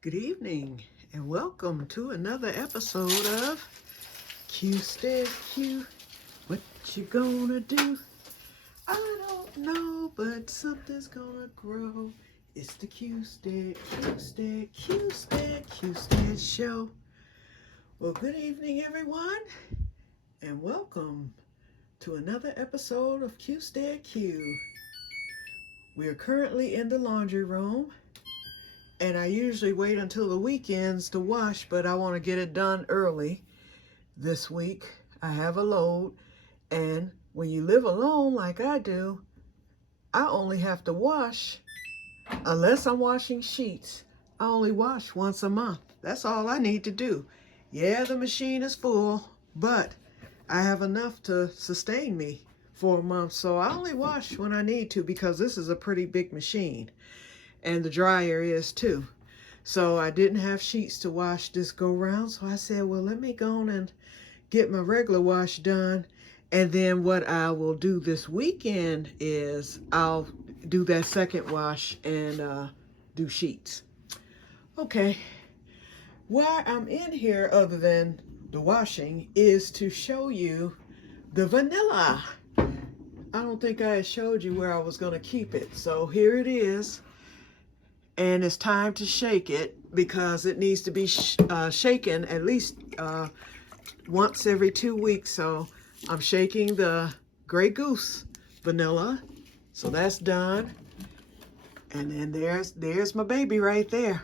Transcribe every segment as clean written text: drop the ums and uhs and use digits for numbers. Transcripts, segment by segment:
Good evening and welcome to another episode of Que-stead-Que. What you gonna do? I don't know, but something's gonna grow. It's the Que-stead show. Well, good evening everyone and welcome to another episode of Que-stead-Que. We are currently in the laundry room. And I usually wait until the weekends to wash, but I want to get it done early this week. I have a load, and when you live alone like I do, I only have to wash, unless I'm washing sheets, I only wash once a month. That's all I need to do. Yeah, the machine is full, but I have enough to sustain me for a month, so I only wash when I need to because this is a pretty big machine. And the dryer is too. So I didn't have sheets to wash this go round. So I said, well, let me go on and get my regular wash done. And then what I will do this weekend is I'll do that second wash and do sheets. Okay. Why I'm in here other than the washing is to show you the vanilla. I don't think I had showed you where I was going to keep it. So here it is. And it's time to shake it because it needs to be shaken at least once every 2 weeks. So I'm shaking the Grey Goose vanilla. So that's done. And then there's my baby right there.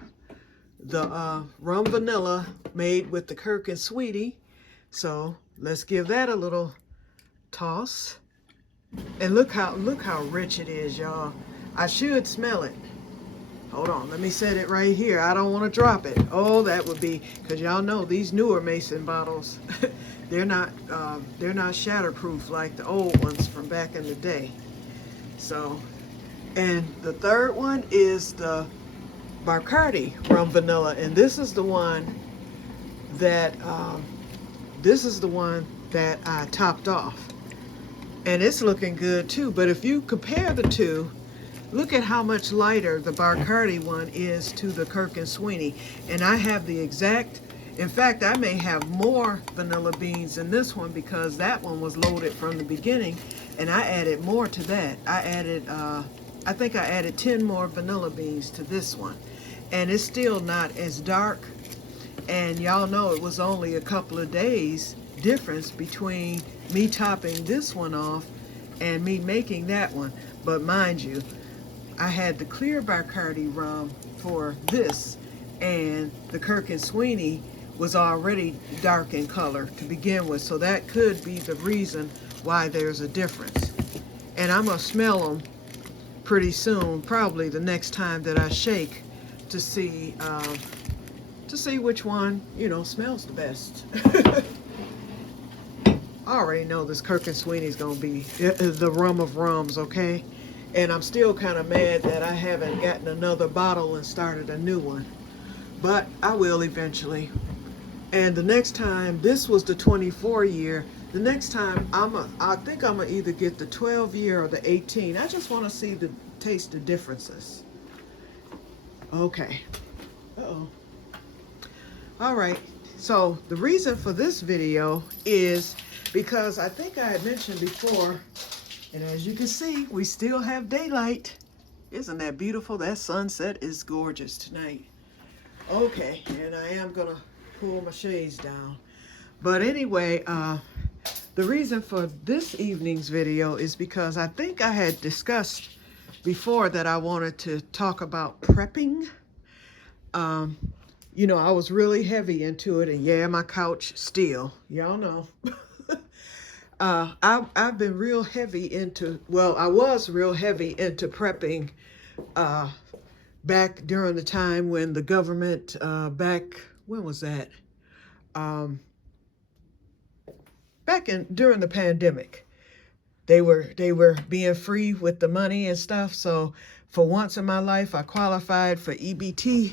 The rum vanilla made with the Kirk and Sweetie. So let's give that a little toss. And look how rich it is, y'all. I should smell it. Hold on, let me set it right here. I don't want to drop it. Oh, that would be, because y'all know these newer Mason bottles, they're not shatterproof like the old ones from back in the day. So, and the third one is the Bacardi rum vanilla, and this is the one that I topped off, and it's looking good too. But if you compare the two, look at how much lighter the Bacardi one is to the Kirk and Sweetie. And I have the exact, in fact, I may have more vanilla beans in this one because that one was loaded from the beginning. And I added more to that. I think I added 10 more vanilla beans to this one. And it's still not as dark. And y'all know it was only a couple of days difference between me topping this one off and me making that one. But mind you, I had the clear Bacardi rum for this, and the Kirk and Sweetie was already dark in color to begin with, so that could be the reason why there's a difference. And I'm gonna smell them pretty soon, probably the next time that I shake, to see which one, smells the best. I already know this Kirk and Sweeney's gonna be the rum of rums, okay? And I'm still kind of mad that I haven't gotten another bottle and started a new one. But I will eventually. And the next time, this was the 24 year. The next time, I think I'm gonna either get the 12 year or the 18. I just want to taste the differences. Okay. Uh-oh. All right. So the reason for this video is because I think I had mentioned before, and as you can see, we still have daylight. Isn't that beautiful? That sunset is gorgeous tonight. Okay, and I am gonna pull my shades down. But anyway, the reason for this evening's video is because I think I had discussed before that I wanted to talk about prepping. I was really heavy into it, and yeah, my couch still, y'all know. I've been real heavy into, I was real heavy into prepping back during the time when the government, when was that? During the pandemic. They were being free with the money and stuff. So for once in my life, I qualified for EBT.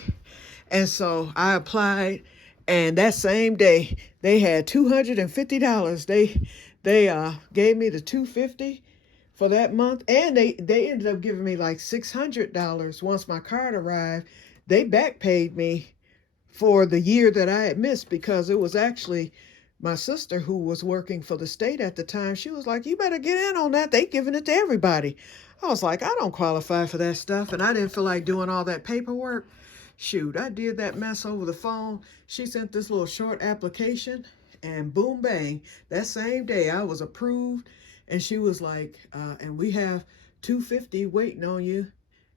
And so I applied, and that same day they had $250. They gave me the $250 for that month, and they ended up giving me like $600 once my card arrived. they back paid me for the year that I had missed, because it was actually my sister who was working for the state at the time. She was like, you better get in on that. They giving it to everybody. I was like, I don't qualify for that stuff. And I didn't feel like doing all that paperwork. Shoot, I did that mess over the phone. She sent this little short application, and boom, bang, that same day I was approved. And she was like, and we have 250 waiting on you.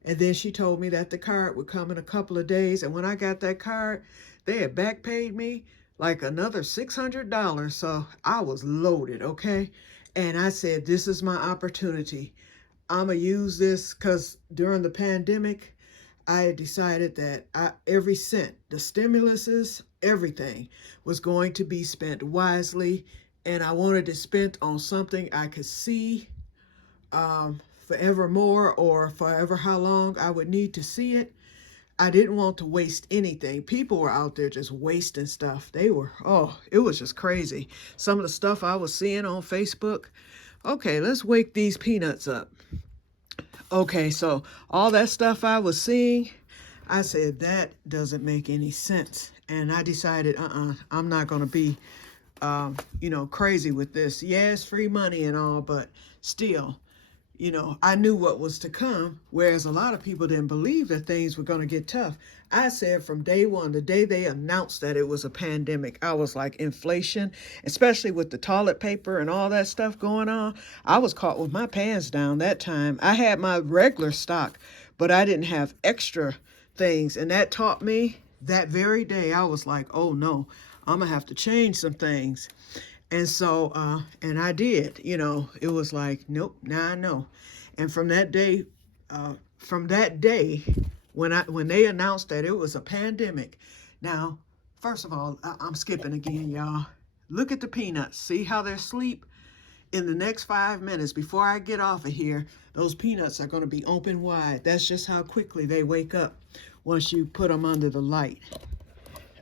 And then she told me that the card would come in a couple of days. And when I got that card, they had back paid me like another $600. So I was loaded, okay? And I said, this is my opportunity. I'm going to use this, because during the pandemic, I had decided that every cent, the stimuluses, everything was going to be spent wisely. And I wanted it spent on something I could see forevermore, or forever how long I would need to see it. I didn't want to waste anything. People were out there just wasting stuff. They were, oh, it was just crazy. Some of the stuff I was seeing on Facebook. Okay, let's wake these peanuts up. Okay, so all that stuff I was seeing, I said, that doesn't make any sense. And I decided, I'm not going to be, crazy with this. Yeah, it's free money and all, but still, I knew what was to come, whereas a lot of people didn't believe that things were going to get tough. I said from day one, the day they announced that it was a pandemic, I was like, inflation, especially with the toilet paper and all that stuff going on. I was caught with my pants down that time. I had my regular stock, but I didn't have extra things. And that taught me that very day. I was like, oh no, I'm going to have to change some things. And so, and I did, it was like, nope, now I know. And from that day, when they announced that it was a pandemic. Now, first of all, I'm skipping again, y'all. Look at the peanuts. See how they're asleep? In the next 5 minutes, before I get off of here, those peanuts are going to be open wide. That's just how quickly they wake up once you put them under the light.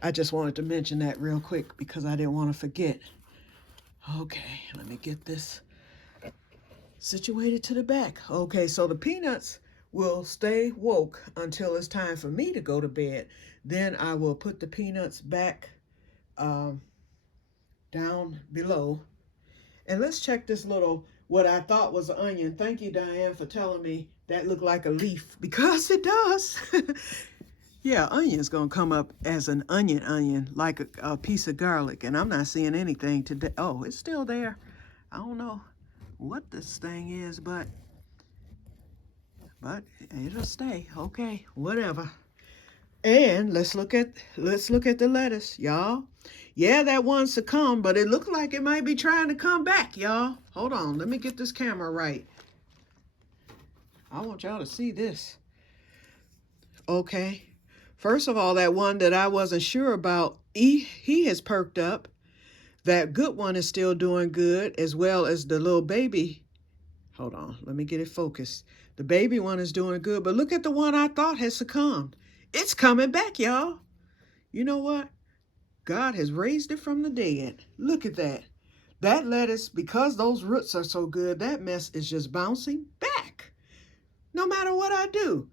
I just wanted to mention that real quick because I didn't want to forget. Okay, let me get this situated to the back. Okay, so the peanuts will stay woke until it's time for me to go to bed. Then I will put the peanuts back down below. And let's check this little, what I thought was an onion. Thank you, Diane, for telling me that looked like a leaf, because it does. Yeah, onion's gonna come up as an onion, like a piece of garlic, and I'm not seeing anything today. Oh, it's still there. I don't know what this thing is, but it'll stay. Okay, whatever. And let's look at the lettuce, y'all. Yeah, that one succumbed, but it looked like it might be trying to come back, y'all. Hold on, let me get this camera right. I want y'all to see this. Okay. First of all, that one that I wasn't sure about, he has perked up. That good one is still doing good, as well as the little baby. Hold on, let me get it focused. The baby one is doing good, but look at the one I thought had succumbed. It's coming back, y'all. You know what? God has raised it from the dead. Look at that. That lettuce, because those roots are so good, that mess is just bouncing back. No matter what I do.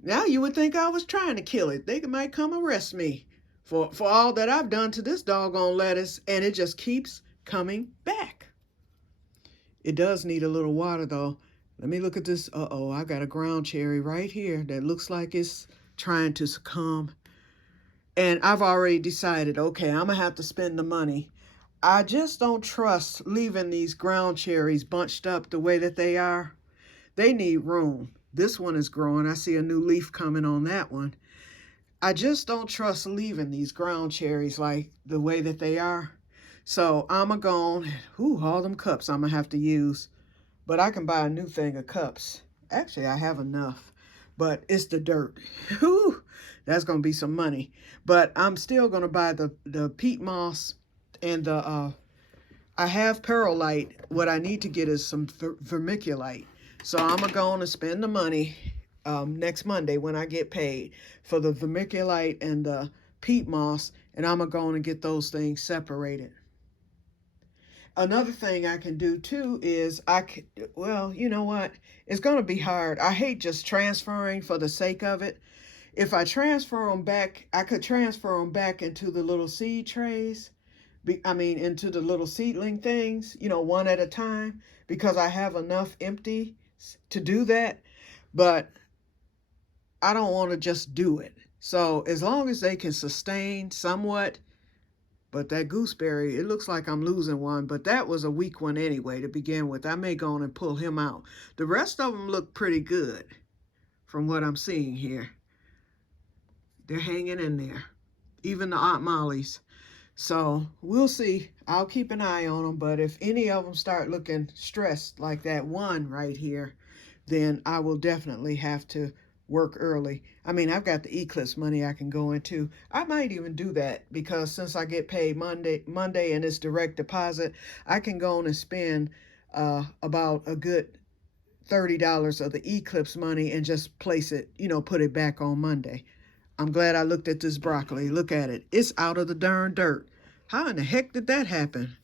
Now you would think I was trying to kill it. They might come arrest me for all that I've done to this doggone lettuce, and it just keeps coming back. It does need a little water, though. Let me look at this. Uh-oh, I got a ground cherry right here that looks like it's trying to succumb. And I've already decided, okay, I'm going to have to spend the money. I just don't trust leaving these ground cherries bunched up the way that they are. They need room. This one is growing. I see a new leaf coming on that one. I just don't trust leaving these ground cherries like the way that they are. So I'm going to go, all them cups I'm going to have to use. But I can buy a new thing of cups. Actually, I have enough. But it's the dirt. Whew, that's going to be some money. But I'm still going to buy the peat moss and the, I have perlite. What I need to get is some vermiculite. So I'm going to go on and spend the money next Monday when I get paid for the vermiculite and the peat moss, and I'm going to go on and get those things separated. Another thing I can do too is well, you know what? It's going to be hard. I hate just transferring for the sake of it. if I transfer them back, I could transfer them back into the little seed trays. Into the little seedling things, one at a time, because I have enough empty to do that. But I don't want to just do it. So as long as they can sustain somewhat, but that gooseberry, it looks like I'm losing one, but that was a weak one anyway to begin with. I may go on and pull him out. The rest of them look pretty good from what I'm seeing here. They're hanging in there, even the Aunt Molly's. So we'll see. I'll keep an eye on them, but if any of them start looking stressed like that one right here, then I will definitely have to work early. I've got the Eclipse money I can go into. I might even do that because since I get paid Monday and it's direct deposit, I can go on and spend about a good $30 of the Eclipse money and just place it, put it back on Monday. I'm glad I looked at this broccoli. Look at it. It's out of the darn dirt. How in the heck did that happen?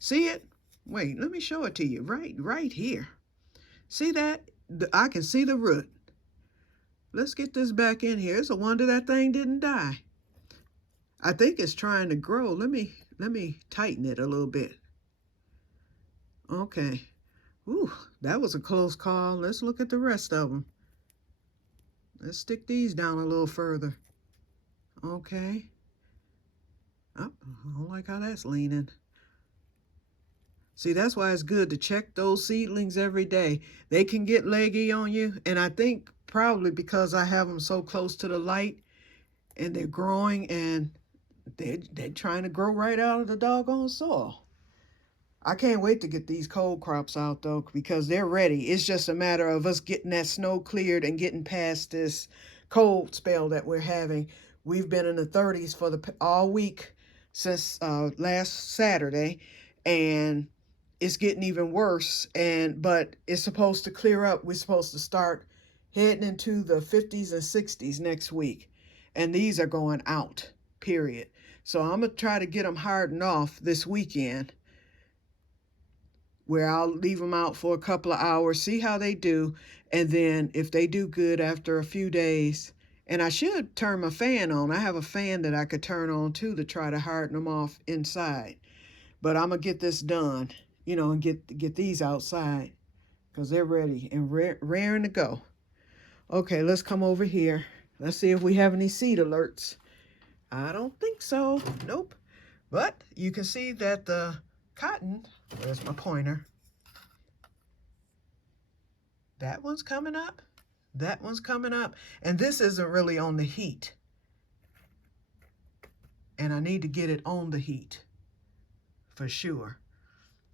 See it? Wait, let me show it to you. Right here. See that? I can see the root. Let's get this back in here. It's a wonder that thing didn't die. I think it's trying to grow. Let me tighten it a little bit. Okay. Ooh, that was a close call. Let's look at the rest of them. Let's stick these down a little further. Okay. Oh, I don't like how that's leaning. See, that's why it's good to check those seedlings every day. They can get leggy on you, and I think probably because I have them so close to the light and they're growing and they're trying to grow right out of the doggone soil. I can't wait to get these cold crops out, though, because they're ready. It's just a matter of us getting that snow cleared and getting past this cold spell that we're having. We've been in the 30s for all week since last Saturday, and it's getting even worse. But it's supposed to clear up. We're supposed to start heading into the 50s and 60s next week, and these are going out, period. So I'm going to try to get them hardened off this weekend, where I'll leave them out for a couple of hours, see how they do, and then if they do good after a few days, and I should turn my fan on. I have a fan that I could turn on too to try to harden them off inside. But I'm going to get this done, and get these outside because they're ready and raring to go. Okay, let's come over here. Let's see if we have any seed alerts. I don't think so. Nope. But you can see that the cotton, where's my pointer? That one's coming up. That one's coming up. And this isn't really on the heat. And I need to get it on the heat for sure.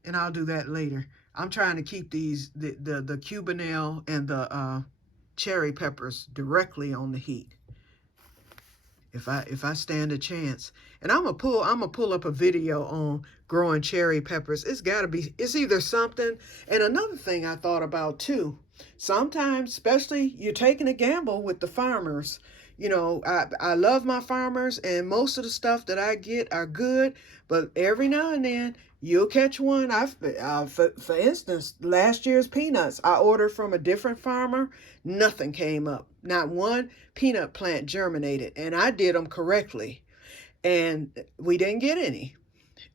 And I'll do that later. I'm trying to keep these, the Cubanelle and the cherry peppers directly on the heat. If I stand a chance. And I'm gonna pull up a video on growing cherry peppers. It's either something. And another thing I thought about too, sometimes, especially you're taking a gamble with the farmers. I love my farmers, and most of the stuff that I get are good, but every now and then you'll catch one. For instance, last year's peanuts, I ordered from a different farmer. Nothing came up. Not one peanut plant germinated, and I did them correctly, and we didn't get any.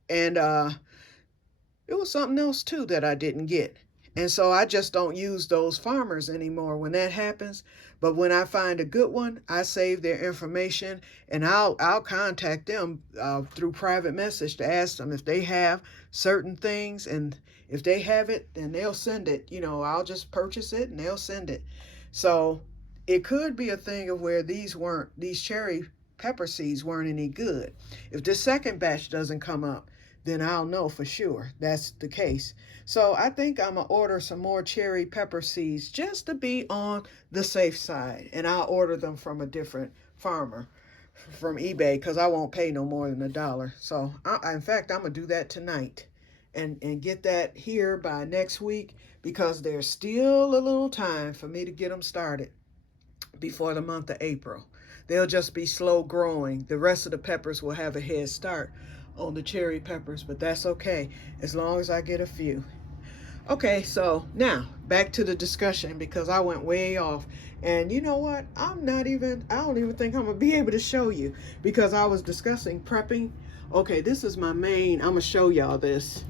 And it was something else too that I didn't get. And so I just don't use those farmers anymore when that happens. But when I find a good one, I save their information, and I'll contact them through private message to ask them if they have certain things, and if they have it, then they'll send it. I'll just purchase it and they'll send it. So it could be a thing of where these cherry pepper seeds weren't any good. If the second batch doesn't come up, then I'll know for sure that's the case. So I think I'm going to order some more cherry pepper seeds just to be on the safe side. And I'll order them from a different farmer from eBay because I won't pay no more than $1. So in fact, I'm going to do that tonight and get that here by next week, because there's still a little time for me to get them started before the month of April. They'll just be slow growing. The rest of the peppers will have a head start on the cherry peppers, but that's okay as long as I get a few. Okay, so now back to the discussion because I went way off. And you know what? I don't even think I'm going to be able to show you because I was discussing prepping. Okay, this is my main, I'm going to show y'all this.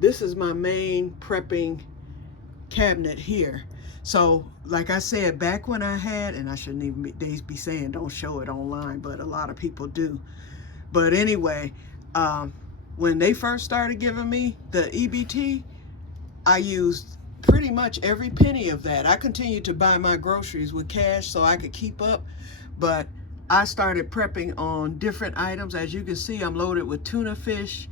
This is my main prepping cabinet here. So, like I said, back when I had, and I shouldn't even be saying don't show it online, but a lot of people do. But anyway, when they first started giving me the EBT, I used pretty much every penny of that. I continued to buy my groceries with cash so I could keep up, but I started prepping on different items. As you can see, I'm loaded with tuna fish,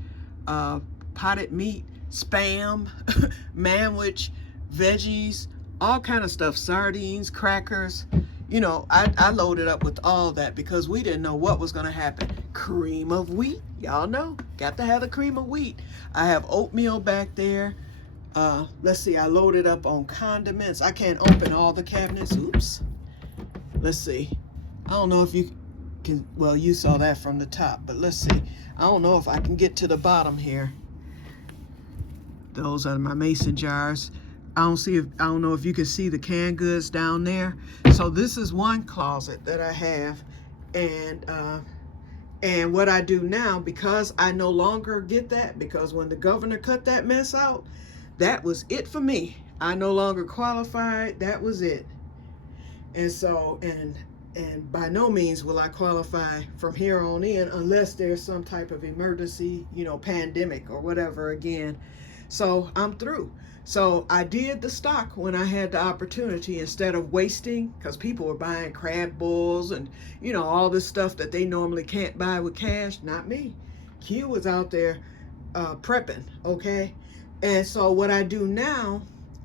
potted meat, Spam, manwich, veggies, all kind of stuff, sardines, crackers. You know, I loaded up with all that because we didn't know what was going to happen. Cream of wheat, y'all know, got to have the cream of wheat. I have oatmeal back there. Let's see, I loaded up on condiments. I can't open all the cabinets. Oops. Let's see. I don't know if you can, well, you saw that from the top, but let's see. I don't know if I can get to the bottom here. Those are my mason jars. I don't know if you can see the canned goods down there. So this is one closet that I have, and what I do now, because I no longer get that, because when the governor cut that mess out, that was it for me. I no longer qualified. That was it. And so, and by no means will I qualify from here on in unless there's some type of emergency, you know, pandemic or whatever again. So I'm through. So I did the stock when I had the opportunity instead of wasting, because people were buying crab balls and, you know, all this stuff that they normally can't buy with cash. Not me. Q was out there prepping, okay? And so what I do now,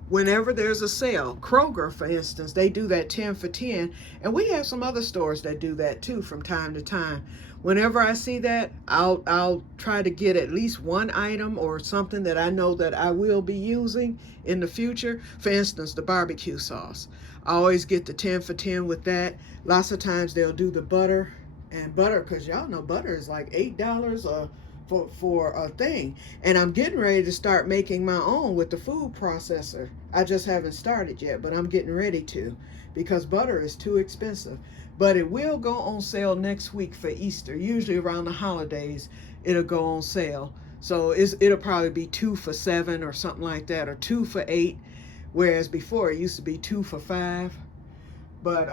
whenever there's a sale, Kroger, for instance, they do that 10 for 10. And we have some other stores that do that too from time to time. Whenever I see that, I'll try to get at least one item or something that I know that I will be using in the future. For instance, the barbecue sauce. I always get the 10 for 10 with that. Lots of times they'll do the butter, and butter, because y'all know butter is like $8 for a thing. And I'm getting ready to start making my own with the food processor. I just haven't started yet, but I'm getting ready to, because butter is too expensive. But it will go on sale next week for Easter. Usually around the holidays, it'll go on sale. So it'll probably be 2 for $7 or something like that, or 2 for $8, whereas before it used to be 2 for $5. But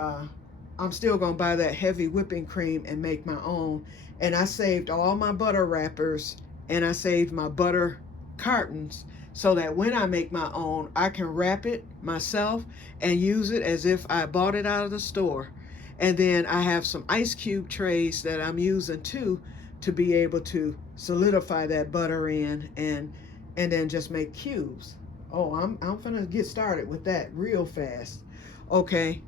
I'm still gonna buy that heavy whipping cream and make my own. And I saved all my butter wrappers and I saved my butter cartons so that when I make my own, I can wrap it myself and use it as if I bought it out of the store. And then I have some ice cube trays that I'm using too to be able to solidify that butter in and then just make cubes. Oh, I'm gonna get started with that real fast. Okay,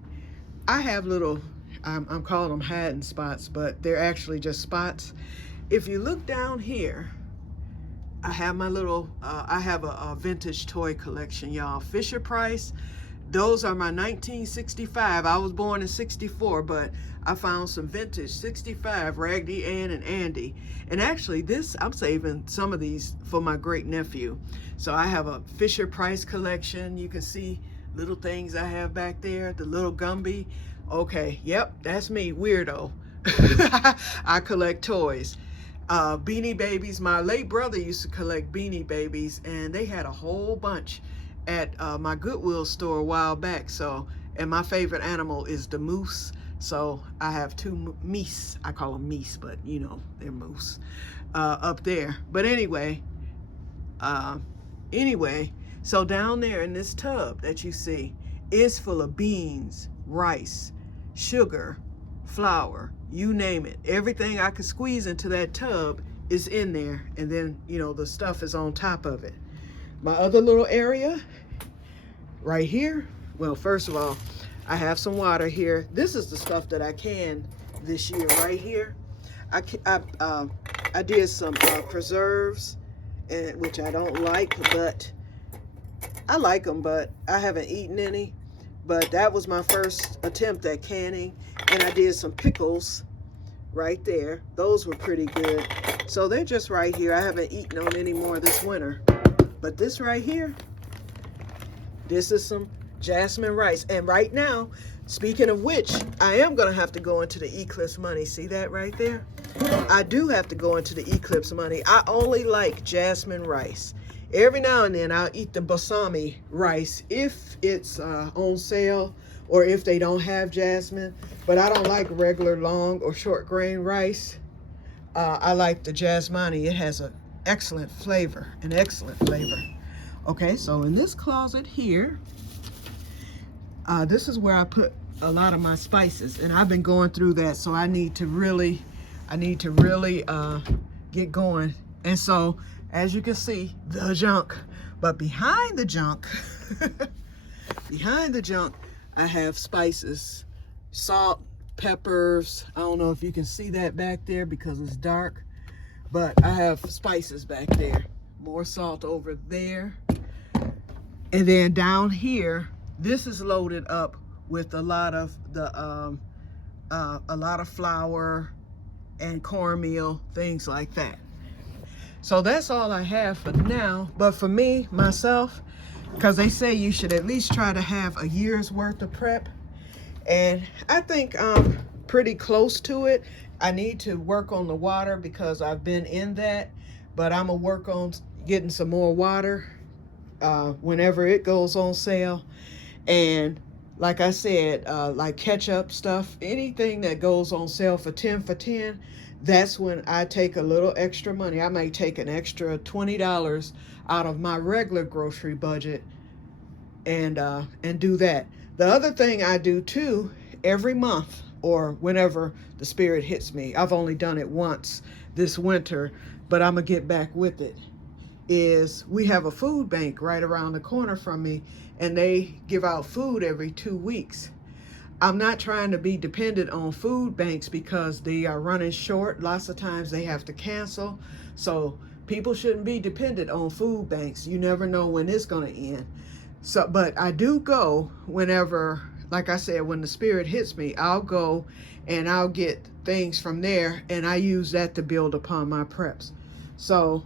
I have little, I'm calling them hiding spots, but they're actually just spots. If you look down here, I have my little, I have a vintage toy collection, y'all. Fisher Price. Those are my 1965. I was born in 64, but I found some vintage 65 Raggedy Ann and Andy. And actually I'm saving some of these for my great nephew. So I have a Fisher Price collection. You can see little things I have back there, the little Gumby. Okay, yep, that's me, weirdo. I collect toys. Beanie Babies. My late brother used to collect Beanie Babies, and they had a whole bunch at my Goodwill store a while back. So, and my favorite animal is the moose. So I have two meese. I call them meese, but you know, they're moose up there. But anyway, so down there in this tub that you see is full of beans, rice, sugar, flour, you name it. Everything I could squeeze into that tub is in there, and then, you know, the stuff is on top of it. My other little area right here, well, first of all, I have some water here. This is the stuff that I canned this year right here. I did some preserves, which I don't like, but I like them, but I haven't eaten any. But that was my first attempt at canning, and I did some pickles right there. Those were pretty good. So they're just right here. I haven't eaten on any more this winter. But this right here, this is some jasmine rice. And right now, speaking of which, I am going to have to go into the Eclipse money. See that right there? I do have to go into the Eclipse money. I only like jasmine rice. Every now and then I'll eat the balsamic rice if it's on sale or if they don't have jasmine. But I don't like regular long or short grain rice. I like the jasmine. It has an excellent flavor, Okay, so in this closet here, this is where I put a lot of my spices, and I've been going through that, so I need to really get going. And so, as you can see, the junk. But behind the junk, I have spices, salt, peppers. I don't know if you can see that back there because it's dark, but I have spices back there. More salt over there. And then down here, this is loaded up with a lot of flour and cornmeal, things like that. So that's all I have for now. But for me, myself, because they say you should at least try to have a year's worth of prep, and I think I'm pretty close to it. I need to work on the water because I've been in that, but I'm gonna work on getting some more water whenever it goes on sale. And like I said, like ketchup stuff, anything that goes on sale for 10 for 10, that's when I take a little extra money. I might take an extra $20 out of my regular grocery budget and do that. The other thing I do too, every month or whenever the spirit hits me, I've only done it once this winter, but I'm gonna get back with it, is we have a food bank right around the corner from me, and they give out food every 2 weeks. I'm not trying to be dependent on food banks because they are running short. Lots of times they have to cancel. So people shouldn't be dependent on food banks. You never know when it's going to end. So, but I do go whenever, like I said, when the spirit hits me, I'll go and I'll get things from there, and I use that to build upon my preps. So,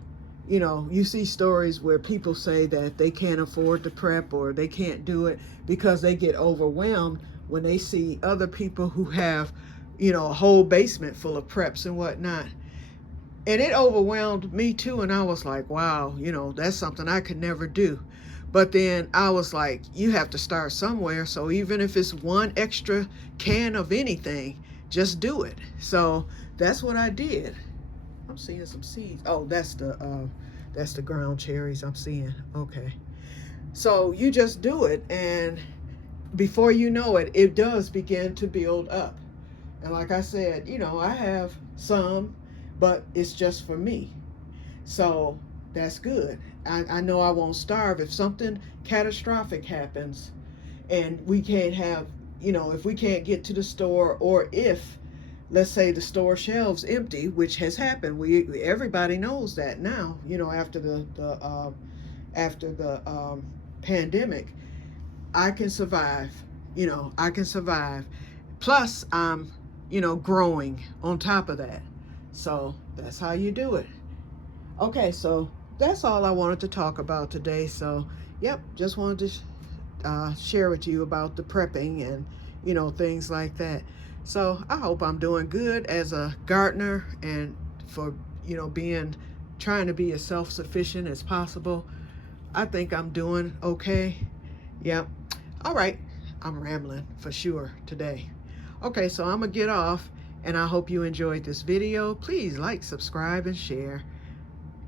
you know, you see stories where people say that they can't afford to prep or they can't do it because they get overwhelmed when they see other people who have, you know, a whole basement full of preps and whatnot. And it overwhelmed me too. And I was like, wow, you know, that's something I could never do. But then I was like, you have to start somewhere. So even if it's one extra can of anything, just do it. So that's what I did. I'm seeing some seeds. Oh, that's the ground cherries I'm seeing. Okay. So you just do it, and before you know it, it does begin to build up. And like I said, you know, I have some, but it's just for me. So that's good. I know I won't starve if something catastrophic happens and we can't have, you know, if we can't get to the store, or if, let's say, the store shelves empty, which has happened. Everybody knows that now, you know, after the pandemic. I can survive, you know, I can survive. Plus, I'm, you know, growing on top of that. So that's how you do it. Okay, so that's all I wanted to talk about today. So, yep, just wanted to share with you about the prepping and, you know, things like that. So I hope I'm doing good as a gardener, and for, you know, trying to be as self-sufficient as possible. I think I'm doing okay. Yep. All right. I'm rambling for sure today. Okay, so I'm gonna get off, and I hope you enjoyed this video. Please like, subscribe, and share.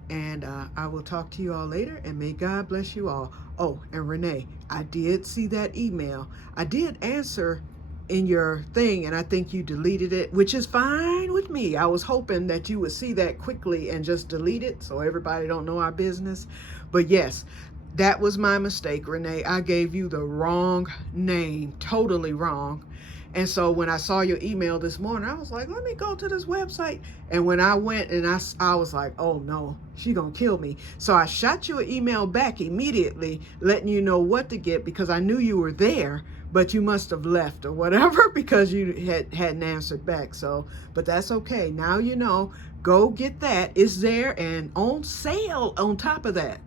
And I will talk to you all later, and may God bless you all. Oh, and Renee, I did see that email. I did answer in your thing, and I think you deleted it, which is fine with me. I was hoping that you would see that quickly and just delete it so everybody don't know our business. But yes, that was my mistake, Renee. I gave you the wrong name, totally wrong. And so when I saw your email this morning, I was like, let me go to this website. And when I went, and I was like, oh no, she gonna kill me. So I shot you an email back immediately, letting you know what to get, because I knew you were there, but you must have left or whatever because you hadn't answered back. So, but that's okay. Now you know, go get that. It's there and on sale on top of that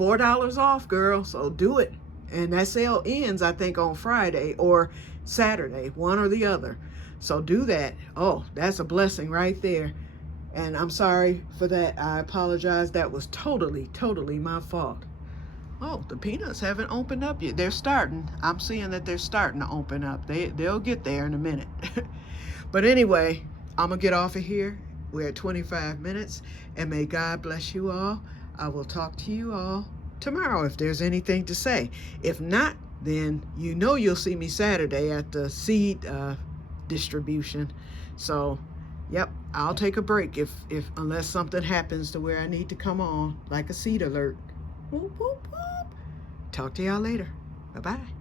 $4 off, girl. So do it. And that sale ends, I think, on Friday or Saturday, one or the other. So do that. Oh, that's a blessing right there. And I'm sorry for that. I apologize. That was totally my fault. Oh, the peanuts haven't opened up yet. They're starting. I'm seeing that they're starting to open up. They'll get there in a minute. But anyway, I'm going to get off of here. We're at 25 minutes. And may God bless you all. I will talk to you all tomorrow if there's anything to say. If not, then you know you'll see me Saturday at the seed distribution. So, yep, I'll take a break if unless something happens to where I need to come on, like a seed alert. Whoop, whoop, whoop. Talk to y'all later. Bye-bye.